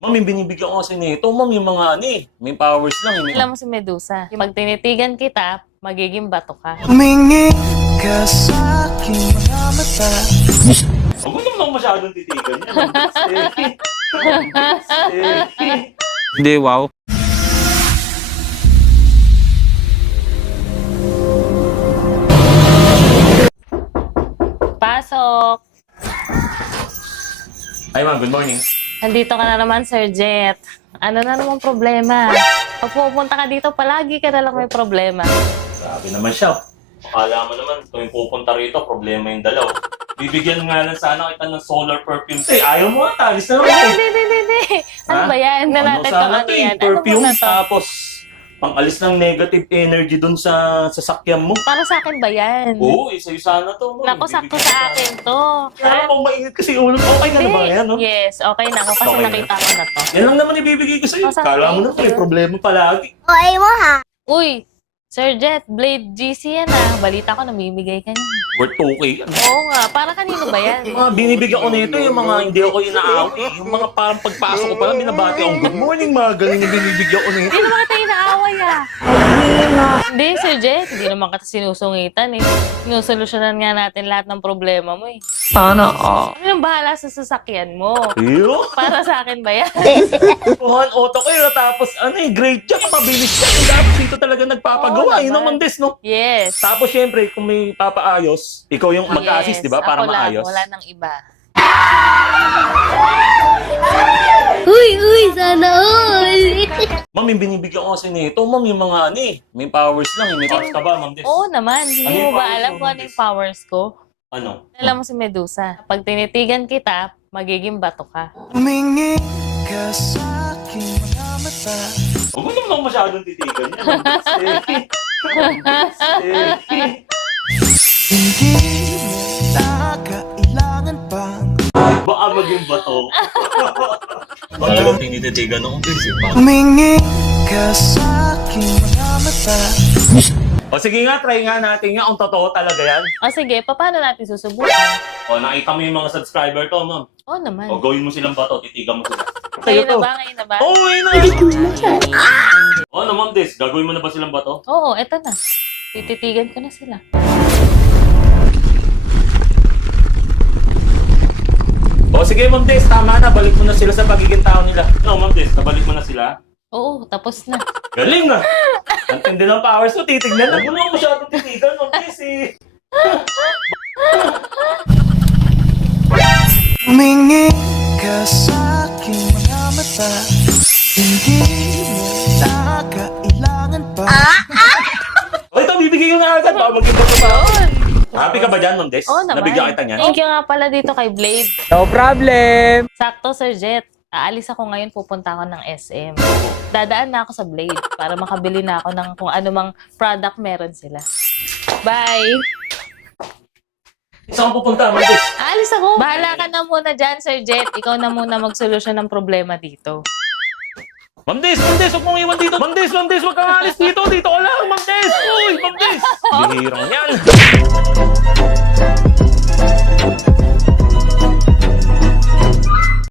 Ma'am, yung binibigyan ko kasi nito, ma'am, yung mga may powers lang. Alam mo si Medusa, pag tinitigan kita, magiging bato ka. Humingi ka sa aking mga mata. Huwag mo naman masyadong titigan yan. Hindi, wow. Pasok! Ay, ma'am, good morning. Nandito ka na naman, Sir Jet. Ano na namang problema? Pag pupunta ka dito, palagi ka na lang may problema. Grabe naman siya. Akala mo naman, tuwing pupunta rito, problema yung dalaw. Bibigyan nga lang sana kita ng solar perfume. Eh, ayaw mo nga, talis na naman. Hindi. Ano Ha? ba yan? Nalatat ko sana ano to, yan? Ano perfume, ba na to? tapos pang-alis ng negative energy dun sa sasakyan mo. Para sa akin ba yan? Oo, sa'yo sana to. Ma'am. Naku, sakto Bibigyan sa ka akin to. Kaya pang mainit kasi ulo. Okay ka na ba yan, no? Yes, okay na ako kasi Okay na. nakita ko na to. Yan lang naman ibibigay ko sa'yo. Oh, sa Kala mo akin. na may problema palagi. Uy, Sir Jet, Blade GC yan ah. Balita ko namimigay ka niyan. Worth 2K. Ano? Oo nga, para kanino ba yan? Yung mga binibigyan ko nito, yung mga hindi ako inaaway. Yung mga parang pagpasok ko pa lang, binabati akong good morning, mga galing yung binibigyan ko nito. Hindi naman kita inaaway ah. Hindi, Sir Jet, hindi naman kita sinusungitan eh. Sinusolusyonan nga natin lahat ng problema mo eh. Sana all. Ano yung bahala sa sasakyan mo? Ew! Para sa akin ba yan? Tuhan, auto kayo. Tapos, great job. Mabilis siya. Dapat dito talaga nagpapagawa. Oo Yun naman. naman des, no? Yes. Tapos, syempre, kung may papaayos, ikaw yung mag-assist, Yes, di ba? Para ako lang, maayos. wala nang iba. Uy, sana all! Ma'am, yung binibigyan ko kasi nito, ma'am, yung mga may powers lang. May powers ka ba, ma'am des? Oo naman, hindi Ano yung mo ba powers alam mo, kung ano Miss? yung powers ko? Ano? Alam mo si Medusa, pag tinitigan kita, magiging bato ka. Humingi ka sa aking mga mata. Huwag mo naman masyadong titigan yan. Hindi mo na kailangan pang Baka maging bato. Talagang tinititigan ako, des. humingi ka sa aking mga mata. O sige nga, try nga natin nga kung totoo talaga yan. O sige, paano natin susubukan? O nakita mo yung mga subscriber to, ma'am. Oo naman. O gawin mo silang bato, titigan mo sila. Ngayon na ba? Ngayon na ba? Oo, yun na. O ano, ma'am Des, gagawin mo na ba silang bato? Oo, eto na. Tititigan ko na sila. O sige, ma'am Des, tama na. Balik mo na sila sa pagiging tao nila. No, ma'am Des, nabalik mo na sila. Oo, tapos na. Galing na. Ang tindi ng powers mo, titignan. Huwag mo naman masyadong titigan, ma'am Des eh. Humingi ka sa aking mga mata. Hindi mo na kailangan pa. O ito, bibigay ko na agad. Baka maging bato pa. Yun. Happy ka ba dyan, ma'am Des? Oo naman. Nabigyan kita niyan? Thank you nga pala dito kay Blade. No problem. Sakto, Sir Jet. Aalis ako ngayon, pupunta ako ng SM. Dadaan na ako sa Blade para makabili na ako ng kung anumang product meron sila. Bye! Saan ka pupunta, ma'am Des? Aalis ako. Bahala ka na muna dyan, Sir Jet. Ikaw na muna magsolusyon ng problema dito. Ma'am Des, huwag mong iwan dito. Ma'am Des, huwag kang alis dito. Dito ka lang, Ma'am Des. Uy, Ma'am Des. Bihirang yan.